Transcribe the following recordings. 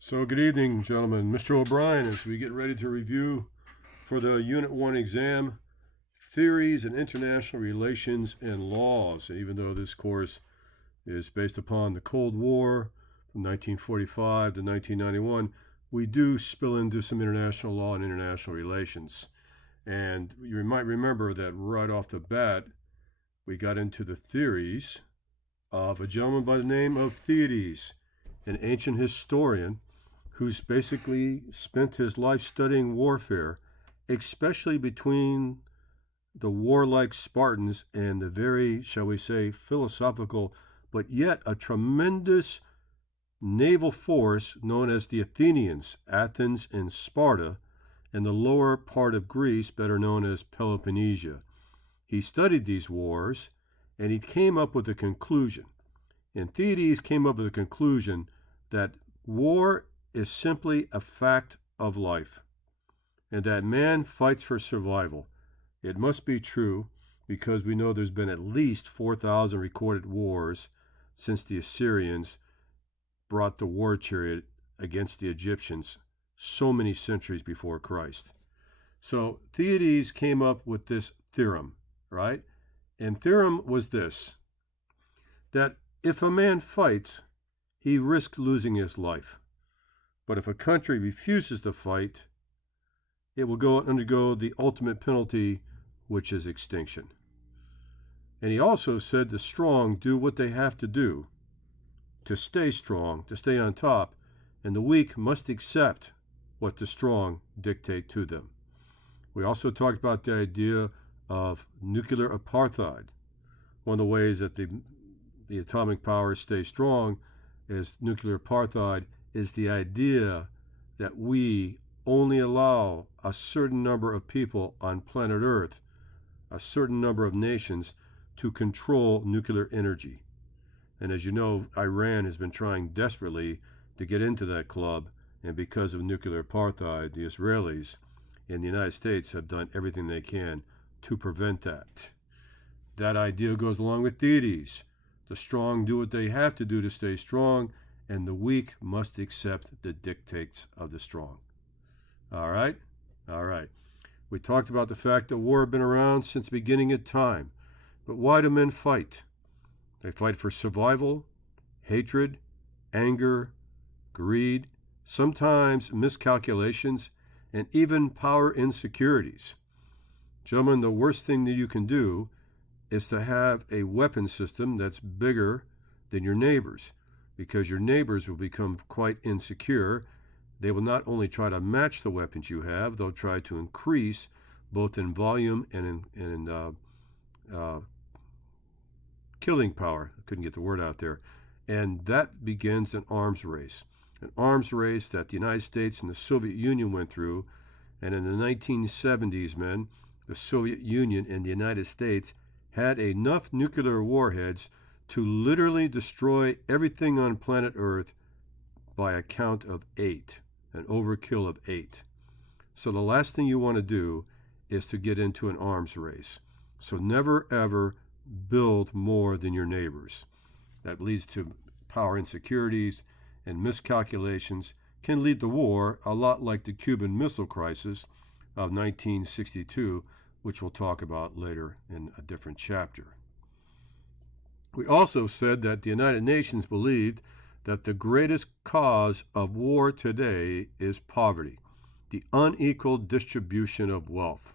So good evening, gentlemen. Mr. O'Brien, as we get ready to review for the Unit 1 exam, Theories in International Relations and Laws. And even though this course is based upon the Cold War from 1945 to 1991, we do spill into some international law and international relations. And you might remember that right off the bat, we got into the theories of a gentleman by the name of Theods, an ancient historian who's basically spent his life studying warfare, especially between the warlike Spartans and the very, shall we say, philosophical, but yet a tremendous naval force known as the Athenians, Athens and Sparta, and the lower part of Greece, better known as Peloponnesia. He studied these wars, and he came up with a conclusion. And Theods came up with a conclusion that war is simply a fact of life, and that man fights for survival. It must be true because we know there's been at least 4,000 recorded wars since the Assyrians brought the war chariot against the Egyptians so many centuries before Christ. So Theods came up with this theorem, right? And theorem was this, that if a man fights, he risks losing his life. But if a country refuses to fight, it will undergo the ultimate penalty, which is extinction. And he also said the strong do what they have to do to stay strong, to stay on top, and the weak must accept what the strong dictate to them. We also talked about the idea of nuclear apartheid. One of the ways that the atomic powers stay strong is nuclear apartheid is the idea that we only allow a certain number of people on planet Earth, a certain number of nations, to control nuclear energy. And as you know, Iran has been trying desperately to get into that club, and because of nuclear apartheid, the Israelis and the United States have done everything they can to prevent that. That idea goes along with Theods. The strong do what they have to do to stay strong, and the weak must accept the dictates of the strong. All right? All right. We talked about the fact that war has been around since the beginning of time. But why do men fight? They fight for survival, hatred, anger, greed, sometimes miscalculations, and even power insecurities. Gentlemen, the worst thing that you can do is to have a weapon system that's bigger than your neighbor's, because your neighbors will become quite insecure. They will not only try to match the weapons you have, they'll try to increase both in volume and in killing power. I couldn't get the word out there. And that begins an arms race that the United States and the Soviet Union went through. And in the 1970s, men, the Soviet Union and the United States had enough nuclear warheads to literally destroy everything on planet Earth by a count of 8, an overkill of 8. So the last thing you want to do is to get into an arms race. So never ever build more than your neighbors. That leads to power insecurities, and miscalculations can lead to war, a lot like the Cuban Missile Crisis of 1962, which we'll talk about later in a different chapter. We also said that the United Nations believed that the greatest cause of war today is poverty, the unequal distribution of wealth.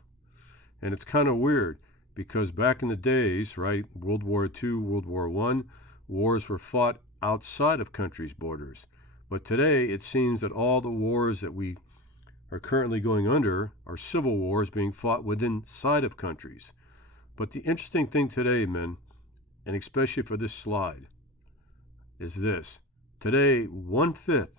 And it's kind of weird because back in the days, right, World War II, World War I, wars were fought outside of countries' borders. But today it seems that all the wars that we are currently going under are civil wars being fought within inside of countries. But the interesting thing today, men, and especially for this slide, is this. Today, 1/5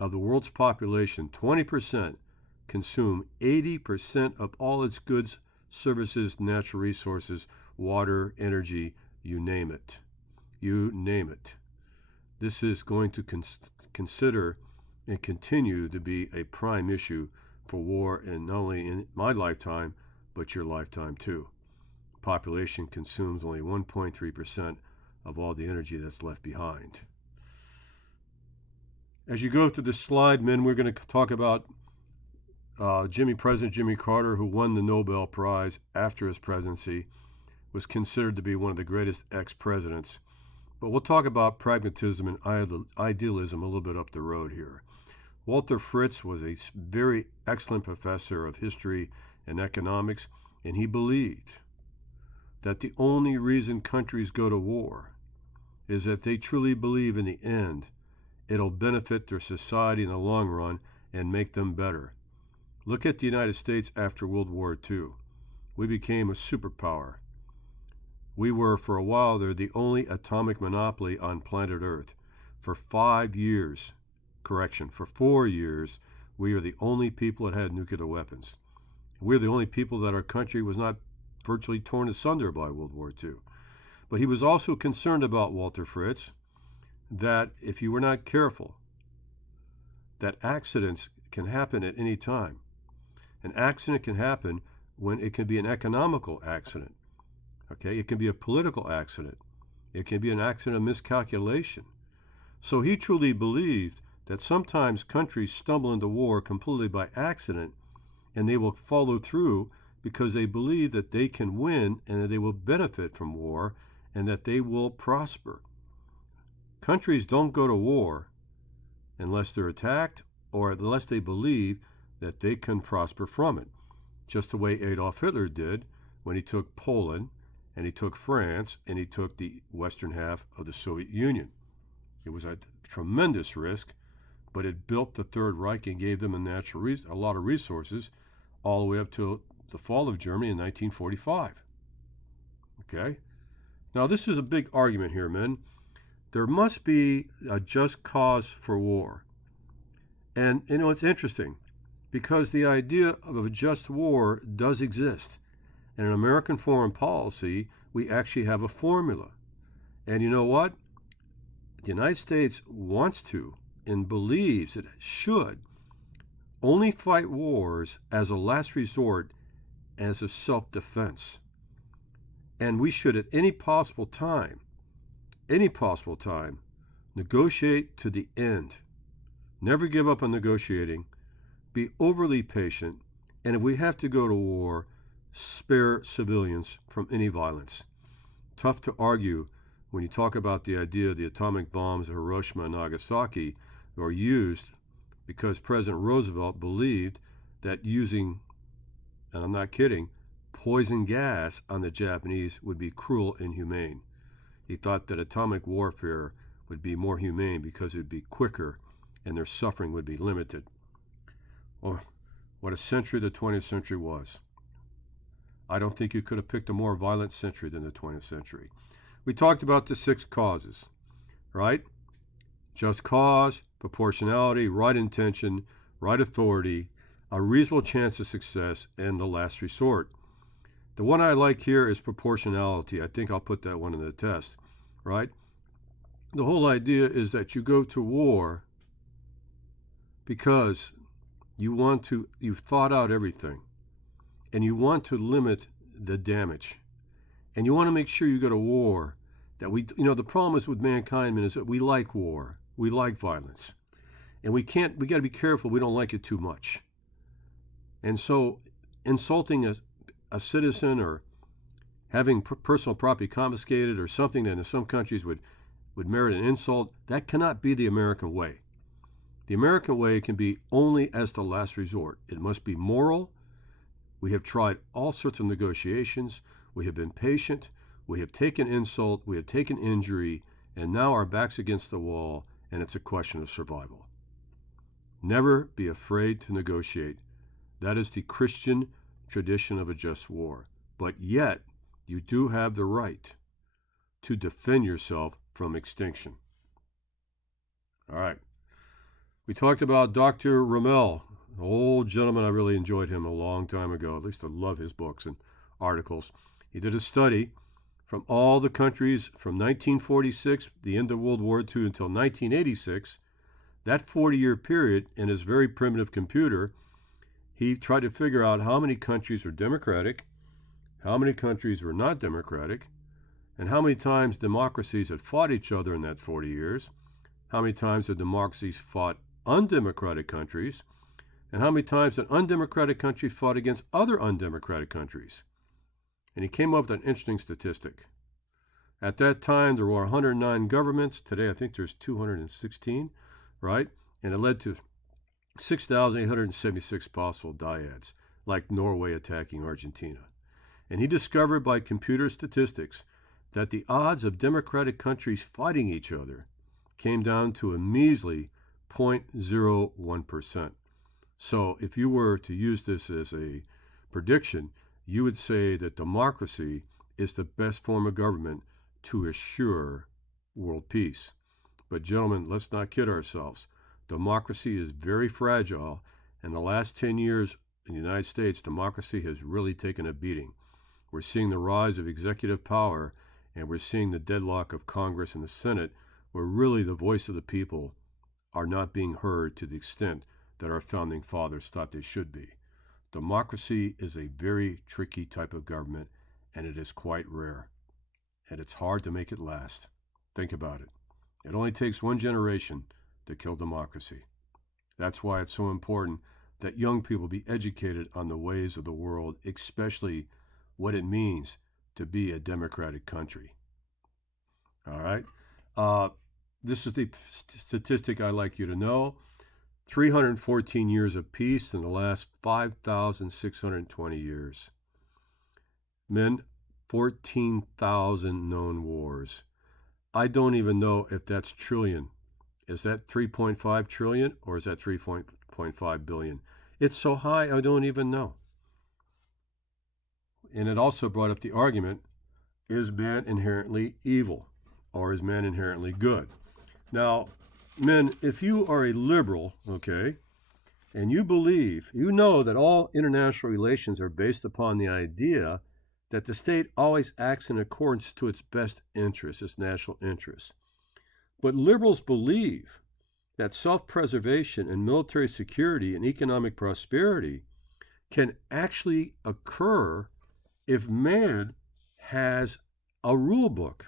of the world's population, 20%, consume 80% of all its goods, services, natural resources, water, energy, you name it. You name it. This is going to consider and continue to be a prime issue for war, and not only in my lifetime, but your lifetime too. Population consumes only 1.3% of all the energy that's left behind. As you go through the slide, men, we're going to talk about President Jimmy Carter, who won the Nobel Prize after his presidency, was considered to be one of the greatest ex-presidents. But we'll talk about pragmatism and idealism a little bit up the road here. Walter Fritz was a very excellent professor of history and economics, and he believed that the only reason countries go to war is that they truly believe in the end it'll benefit their society in the long run and make them better. Look at the United States after World War II. We became a superpower. We were, for a while there, the only atomic monopoly on planet Earth. For 4 years, we are the only people that had nuclear weapons. We're the only people that our country was not virtually torn asunder by World War II. But he was also concerned about, Walter Fritz, that if you were not careful, that accidents can happen at any time. An accident can happen when it can be an economical accident. Okay, it can be a political accident. It can be an accident of miscalculation. So he truly believed that sometimes countries stumble into war completely by accident, and they will follow through because they believe that they can win and that they will benefit from war and that they will prosper. Countries don't go to war unless they're attacked or unless they believe that they can prosper from it, just the way Adolf Hitler did when he took Poland and he took France and he took the western half of the Soviet Union. It was a tremendous risk, but it built the Third Reich and gave them a lot of resources all the way up to the fall of Germany in 1945. Okay? Now, this is a big argument here, men. There must be a just cause for war. And, it's interesting, because the idea of a just war does exist. And in American foreign policy, we actually have a formula. And you know what? The United States wants to and believes it should only fight wars as a last resort, as a self-defense. And we should at any possible time, negotiate to the end. Never give up on negotiating. Be overly patient. And if we have to go to war, spare civilians from any violence. Tough to argue when you talk about the idea the atomic bombs of Hiroshima and Nagasaki were used because President Roosevelt believed that using, and I'm not kidding, poison gas on the Japanese would be cruel and inhumane. He thought that atomic warfare would be more humane because it would be quicker and their suffering would be limited. Oh, what a century the 20th century was. I don't think you could have picked a more violent century than the 20th century. We talked about the 6 causes, right? Just cause, proportionality, right intention, right authority, a reasonable chance of success, and the last resort. The one I like here is proportionality. I think I'll put that one in the test, right? The whole idea is that you go to war because you've thought out everything, and you want to limit the damage, and you want to make sure you go to war. That the problem is with mankind is that we like war, we like violence, and we got to be careful we don't like it too much. And so, insulting a citizen or having personal property confiscated or something that in some countries would merit an insult, that cannot be the American way. The American way can be only as the last resort. It must be moral. We have tried all sorts of negotiations. We have been patient. We have taken insult. We have taken injury. And now our back's against the wall, and it's a question of survival. Never be afraid to negotiate. That is the Christian tradition of a just war. But yet, you do have the right to defend yourself from extinction. All right. We talked about Dr. Rommel, an old gentleman. I really enjoyed him a long time ago. At least I love his books and articles. He did a study from all the countries from 1946, the end of World War II, until 1986. That 40-year period, in his very primitive computer, he tried to figure out how many countries were democratic, how many countries were not democratic, and how many times democracies had fought each other in that 40 years, how many times have democracies fought undemocratic countries, and how many times an undemocratic country fought against other undemocratic countries. And he came up with an interesting statistic. At that time, there were 109 governments. Today, I think there's 216, right? And it led to 6,876 possible dyads, like Norway attacking Argentina. And he discovered by computer statistics that the odds of democratic countries fighting each other came down to a measly 0.01%. So if you were to use this as a prediction, you would say that democracy is the best form of government to assure world peace. But gentlemen, let's not kid ourselves. Democracy is very fragile. In the last 10 years in the United States, democracy has really taken a beating. We're seeing the rise of executive power, and we're seeing the deadlock of Congress and the Senate, where really the voice of the people are not being heard to the extent that our founding fathers thought they should be. Democracy is a very tricky type of government, and it is quite rare. And it's hard to make it last. Think about it. It only takes one generation to kill democracy. That's why it's so important that young people be educated on the ways of the world, especially what it means to be a democratic country. All right? This is the statistic I'd like you to know. 314 years of peace in the last 5,620 years. Men, 14,000 known wars. I don't even know if that's trillion. Is that 3.5 trillion or is that 3.5 billion? It's so high, I don't even know. And it also brought up the argument, is man inherently evil or is man inherently good? Now, men, if you are a liberal, okay, and you believe, you know that all international relations are based upon the idea that the state always acts in accordance to its best interests, its national interests. But liberals believe that self-preservation and military security and economic prosperity can actually occur if man has a rule book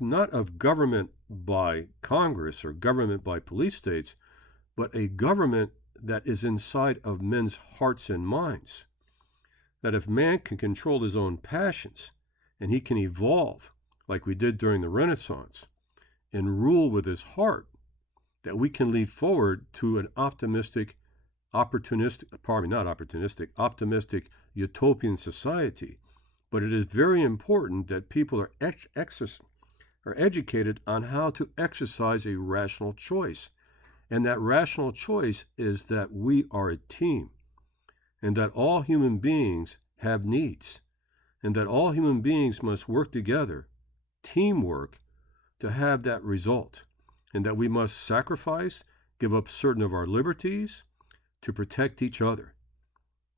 not of government by Congress or government by police states, but a government that is inside of men's hearts and minds. That if man can control his own passions and he can evolve like we did during the Renaissance and rule with his heart, that we can lead forward to an optimistic utopian society. But it is very important that people are educated on how to exercise a rational choice. And that rational choice is that we are a team, and that all human beings have needs, and that all human beings must work together, teamwork, to have that result, and that we must sacrifice, give up certain of our liberties to protect each other.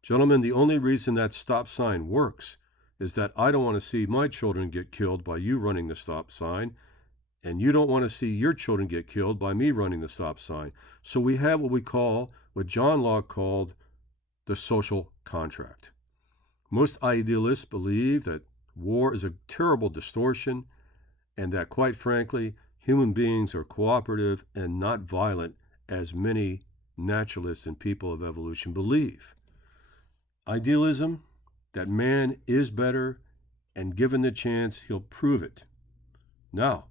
Gentlemen, the only reason that stop sign works is that I don't want to see my children get killed by you running the stop sign, and you don't want to see your children get killed by me running the stop sign. So we have what John Locke called the social contract. Most idealists believe that war is a terrible distortion, and that, quite frankly, human beings are cooperative and not violent, as many naturalists and people of evolution believe. Idealism, that man is better, and given the chance, he'll prove it. Now,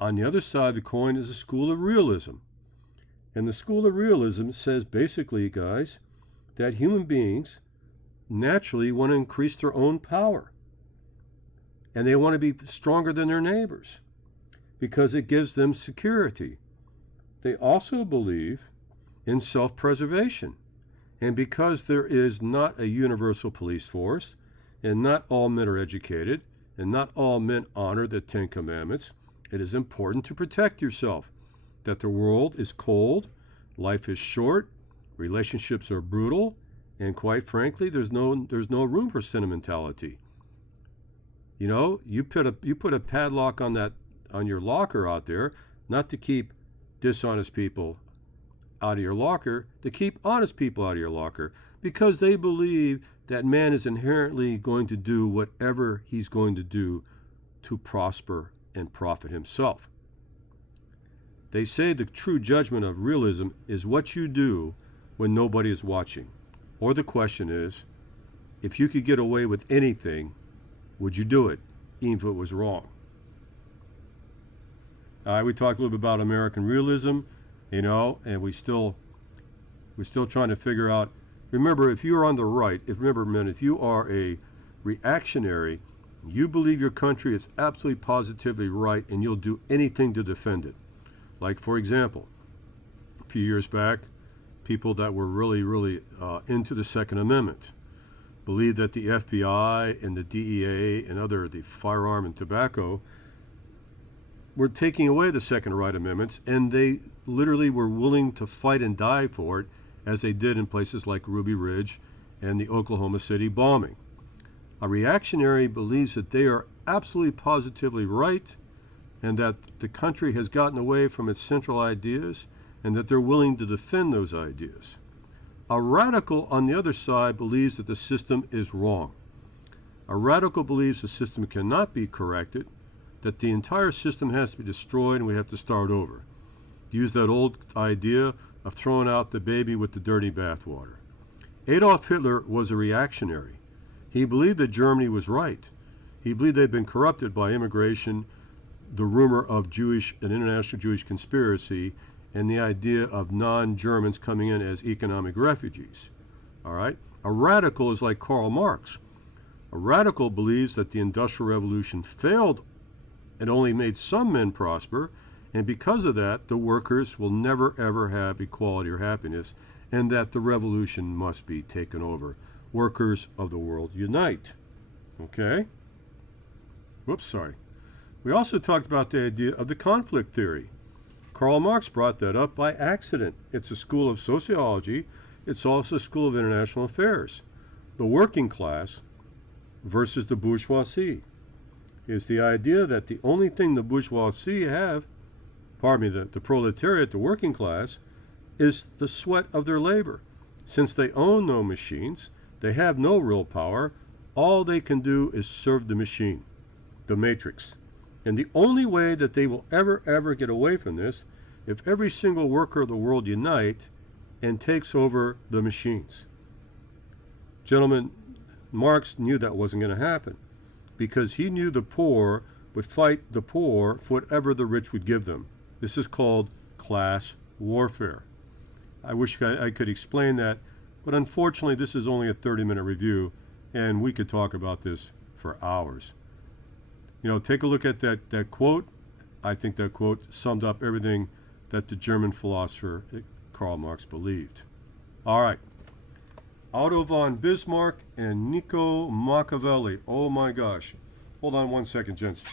on the other side of the coin is the school of realism. And the school of realism says basically, guys, that human beings naturally want to increase their own power. And they want to be stronger than their neighbors because it gives them security. They also believe in self-preservation. And because there is not a universal police force, and not all men are educated, and not all men honor the Ten Commandments, it is important to protect yourself. That the world is cold, life is short, relationships are brutal, and quite frankly, there's no room for sentimentality. You know, you put a padlock on your locker out there, not to keep dishonest people out of your locker, to keep honest people out of your locker, because they believe that man is inherently going to do whatever he's going to do to prosper and profit himself. They say the true judgment of realism is what you do when nobody is watching. Or the question is, if you could get away with anything, would you do it, even if it was wrong? We talked a little bit about American realism, and we're still trying to figure out. Remember, if you're on the right, if you are a reactionary, you believe your country is absolutely positively right, and you'll do anything to defend it. Like, for example, a few years back, people that were really into the Second Amendment believed that the FBI and the DEA and the firearm and tobacco were taking away the Second Right Amendments, and they literally were willing to fight and die for it, as they did in places like Ruby Ridge and the Oklahoma City bombing. A reactionary believes that they are absolutely positively right, and that the country has gotten away from its central ideas, and that they're willing to defend those ideas. A radical, on the other side, believes that the system is wrong. A radical believes the system cannot be corrected, that the entire system has to be destroyed and we have to start over. Use that old idea of throwing out the baby with the dirty bathwater. Adolf Hitler was a reactionary. He believed that Germany was right. He believed they'd been corrupted by immigration, the rumor of an international Jewish conspiracy, and the idea of non-Germans coming in as economic refugees. All right? A radical is like Karl Marx. A radical believes that the Industrial Revolution failed and only made some men prosper, and because of that, the workers will never ever have equality or happiness, and that the revolution must be taken over. Workers of the world, unite. Okay? Whoops, sorry. We also talked about the idea of the conflict theory. Karl Marx brought that up by accident. It's a school of sociology. It's also a school of international affairs. The working class versus the bourgeoisie is the idea that the only thing the bourgeoisie have, the proletariat, the working class, is the sweat of their labor. Since they own no machines, they have no real power, all they can do is serve the machine, the matrix. And the only way that they will ever get away from this, if every single worker of the world unite and takes over the machines. Gentlemen, Marx knew that wasn't going to happen, because he knew the poor would fight the poor for whatever the rich would give them. This is called class warfare. I wish I could explain that, but unfortunately this is only a 30-minute review, and we could talk about this for hours. Take a look at that quote. I think that quote summed up everything that the German philosopher Karl Marx believed. All right. Otto von Bismarck and Niccolo Machiavelli. Oh my gosh. Hold on one second, gents.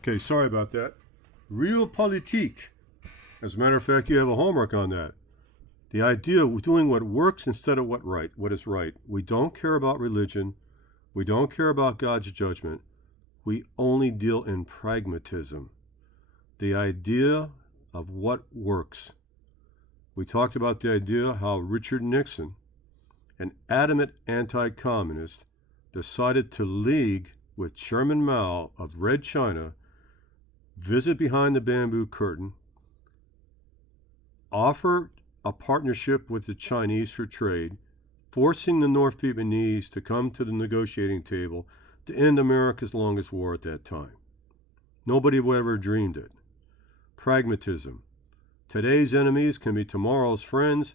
Okay, sorry about that. Realpolitik. As a matter of fact, you have a homework on that. The idea of doing what works instead of what is right. We don't care about religion. We don't care about God's judgment. We only deal in pragmatism. The idea of what works. We talked about the idea how Richard Nixon, an adamant anti-communist, decided to league with Chairman Mao of Red China, visit behind the bamboo curtain, offer a partnership with the Chinese for trade, forcing the North Vietnamese to come to the negotiating table to end America's longest war at that time. Nobody would ever dreamed it. Pragmatism. Today's enemies can be tomorrow's friends,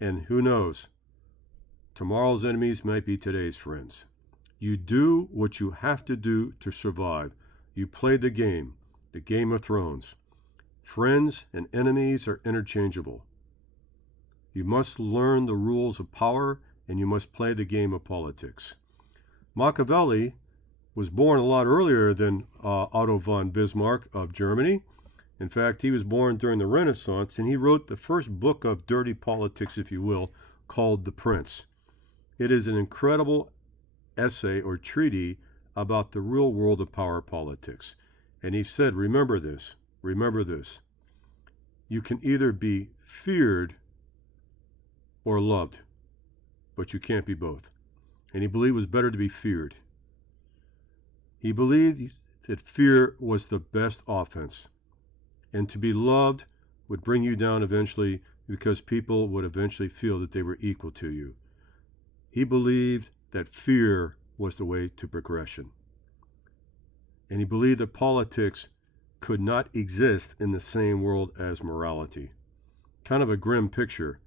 and who knows? Tomorrow's enemies might be today's friends. You do what you have to do to survive. You play the Game of Thrones. Friends and enemies are interchangeable. You must learn the rules of power, and you must play the game of politics. Machiavelli was born a lot earlier than Otto von Bismarck of Germany. In fact, he was born during the Renaissance, and he wrote the first book of dirty politics, if you will, called The Prince. It is an incredible essay or treatise about the real world of power politics. And he said, remember this. You can either be feared or loved. but you can't be both. And he believed it was better to be feared. He believed that fear was the best offense, and to be loved would bring you down eventually because people would eventually feel that they were equal to you. He believed that fear was the way to progression. And he believed that politics could not exist in the same world as morality. Kind of a grim picture,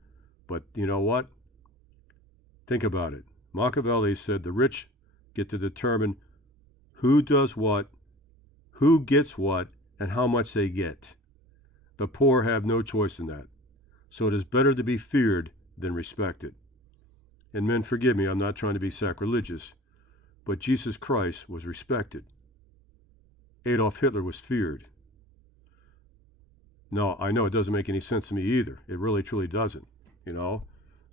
but you know what? Think about it. Machiavelli said the rich get to determine who does what, who gets what, and how much they get. The poor have no choice in that. So it is better to be feared than respected. And men, forgive me, I'm not trying to be sacrilegious, but Jesus Christ was respected. Adolf Hitler was feared. No, I know it doesn't make any sense to me either. It really, truly doesn't. You know,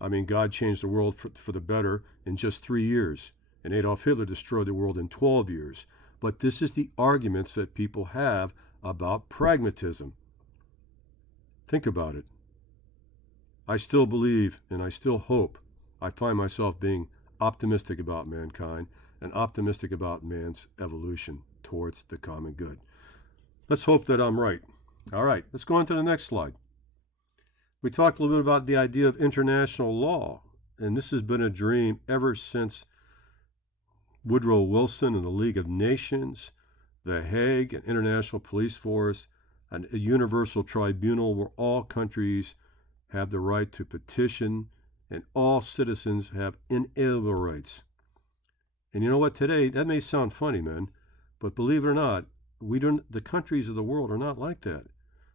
I mean, God changed the world for the better in just 3 years, and Adolf Hitler destroyed the world in 12 years. But this is the arguments that people have about pragmatism. Think about it. I still believe and I still hope. I find myself being optimistic about mankind and optimistic about man's evolution towards the common good. Let's hope that I'm right. All right, let's go on to the next slide. We talked a little bit about the idea of international law, and this has been a dream ever since Woodrow Wilson and the League of Nations, The Hague, an international police force, and a universal tribunal where all countries have the right to petition and all citizens have inalienable rights. And you know what, today, that may sound funny, man, but believe it or not, the countries of the world are not like that.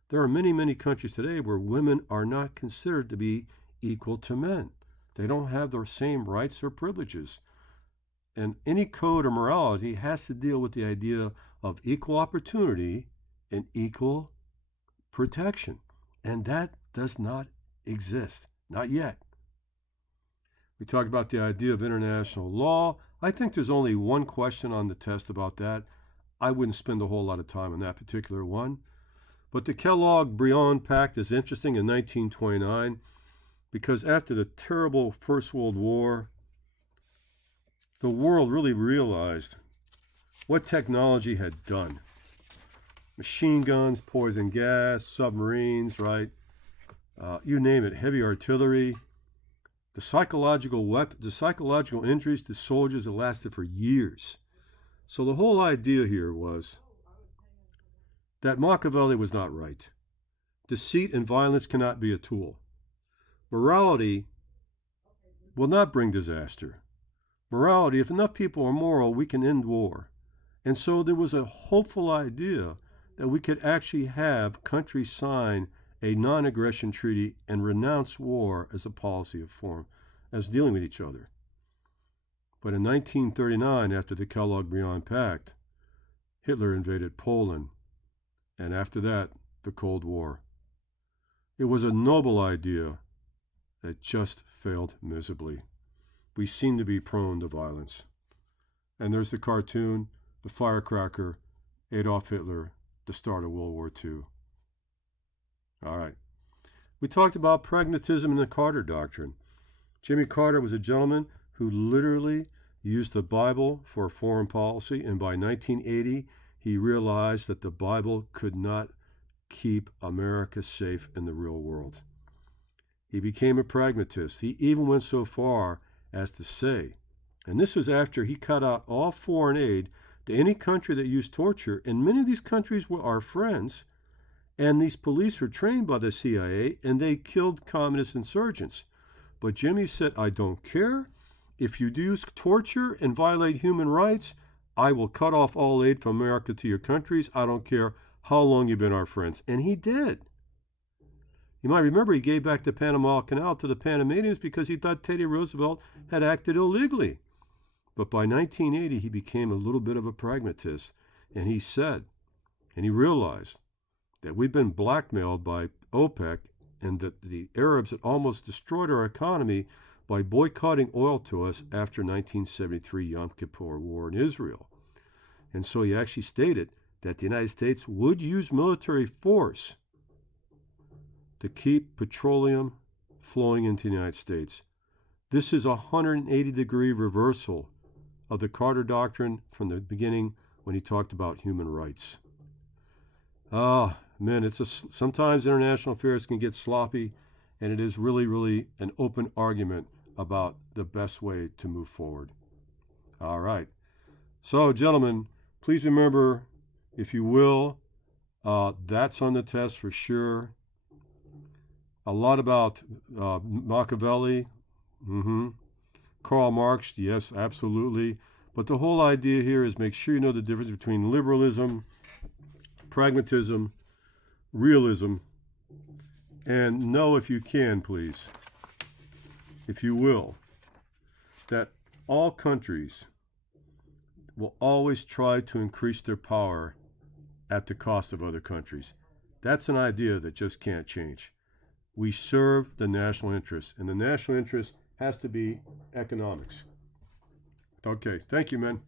There are many, many countries today where women are not considered to be equal to men. They don't have the same rights or privileges. And any code or morality has to deal with the idea of equal opportunity and equal protection. And that does not exist. Not yet. We talked about the idea of international law. I think there's only one question on the test about that. I wouldn't spend a whole lot of time on that particular one. But the Kellogg-Briand Pact is interesting in 1929 because after the terrible First World War, the world really realized what technology had done. Machine guns, poison gas, submarines, right? You name it, heavy artillery. The psychological injuries to soldiers that lasted for years. So the whole idea here was that Machiavelli was not right. Deceit and violence cannot be a tool. Morality will not bring disaster. Morality, if enough people are moral, we can end war. And so there was a hopeful idea that we could actually have countries sign a non-aggression treaty and renounce war as a policy of form, as dealing with each other. But in 1939, after the Kellogg-Briand Pact, Hitler invaded Poland, and after that, the Cold War. It was a noble idea that just failed miserably. We seem to be prone to violence. And there's the cartoon, the firecracker, Adolf Hitler, the start of World War II. All right. We talked about pragmatism in the Carter Doctrine. Jimmy Carter was a gentleman who literally used the Bible for foreign policy, and by 1980, he realized that the Bible could not keep America safe in the real world. He became a pragmatist. He even went so far as to say, and this was after he cut out all foreign aid to any country that used torture, and many of these countries were our friends, and these police were trained by the CIA, and they killed communist insurgents. But Jimmy said, I don't care. If you use torture and violate human rights, I will cut off all aid from America to your countries. I don't care how long you've been our friends. And he did. You might remember he gave back the Panama Canal to the Panamanians because he thought Teddy Roosevelt had acted illegally. But by 1980, he became a little bit of a pragmatist. And he said, and he realized that we've been blackmailed by OPEC and that the Arabs had almost destroyed our economy by boycotting oil to us after 1973 Yom Kippur War in Israel. And so he actually stated that the United States would use military force to keep petroleum flowing into the United States This is a 180-degree reversal of the Carter Doctrine from the beginning when he talked about human rights. Ah, man, sometimes international affairs can get sloppy, and it is really, really an open argument about the best way to move forward. All right. So, gentlemen, please remember, if you will, that's on the test for sure. A lot about Machiavelli. Karl Marx, yes, absolutely. But the whole idea here is make sure you know the difference between liberalism, pragmatism, realism, and know, if you can, please, if you will, that all countries will always try to increase their power at the cost of other countries. That's an idea that just can't change. We serve the national interest, and the national interest has to be economics. Okay, thank you, man.